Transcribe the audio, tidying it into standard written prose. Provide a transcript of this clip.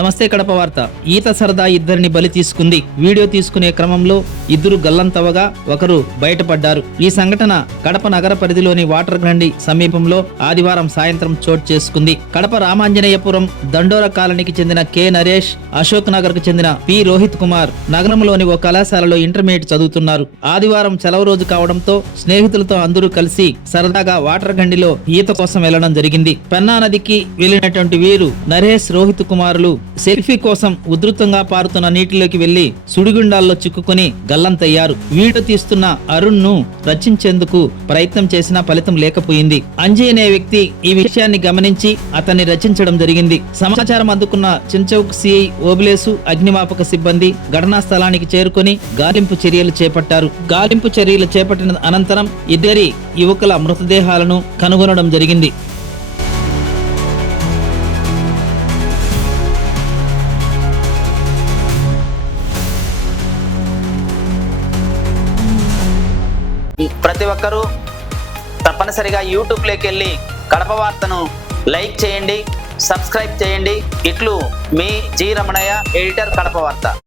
నమస్తే కడప వార్త. ఈత సరదా ఇద్దరిని బలి తీసుకుంది. వీడియో తీసుకునే క్రమంలో ఇద్దరు గల్లంతవగా ఒకరు బయటపడ్డారు. ఈ సంఘటన కడప నగర పరిధిలోని వాటర్ గ్రండి సమీపంలో ఆదివారం సాయంత్రం చోటు చేసుకుంది. కడప రామాంజనేయపురం దండోర కాలనీకి చెందిన కె నరేష్, అశోక్ నగర్ కు చెందిన పి రోహిత్ కుమార్ నగరంలోని ఓ కళాశాలలో ఇంటర్మీడియట్ చదువుతున్నారు. ఆదివారం సెలవు రోజు కావడంతో స్నేహితులతో అందరూ కలిసి సరదాగా వాటర్ గండిలో ఈత కోసం వెళ్లడం జరిగింది. పెన్నా నదికి వెళ్లినటువంటి వీరు నరేష్, రోహిత్ కుమారులు సెల్ఫీ కోసం ఉధృతంగా పారుతున్న నీటిలోకి వెళ్లి సుడిగుండాల్లో చిక్కుకుని గల్లంతయ్యారు. వీడియో తీస్తున్న అరుణ్ ను రక్షించేందుకు ప్రయత్నం చేసినా ఫలితం లేకపోయింది. అంజయ్ అనే వ్యక్తి ఈ విషయాన్ని గమనించి అతన్ని రక్షించడం జరిగింది. సమాచారం అందుకున్న చించౌక్ సిఐ ఓబులేసు, అగ్నిమాపక సిబ్బంది ఘటనా స్థలానికి చేరుకుని గాలింపు చర్యలు చేపట్టారు. గాలింపు చర్యలు చేపట్టిన అనంతరం ఇద్దరి యువకుల మృతదేహాలను కనుగొనడం జరిగింది. ప్రతి ఒక్కరూ తప్పనిసరిగా యూట్యూబ్లోకి వెళ్ళి కడప వార్తను లైక్ చేయండి, సబ్స్క్రైబ్ చేయండి. ఇట్లు మీ జి రమణయ్య, ఎడిటర్, కడప వార్త.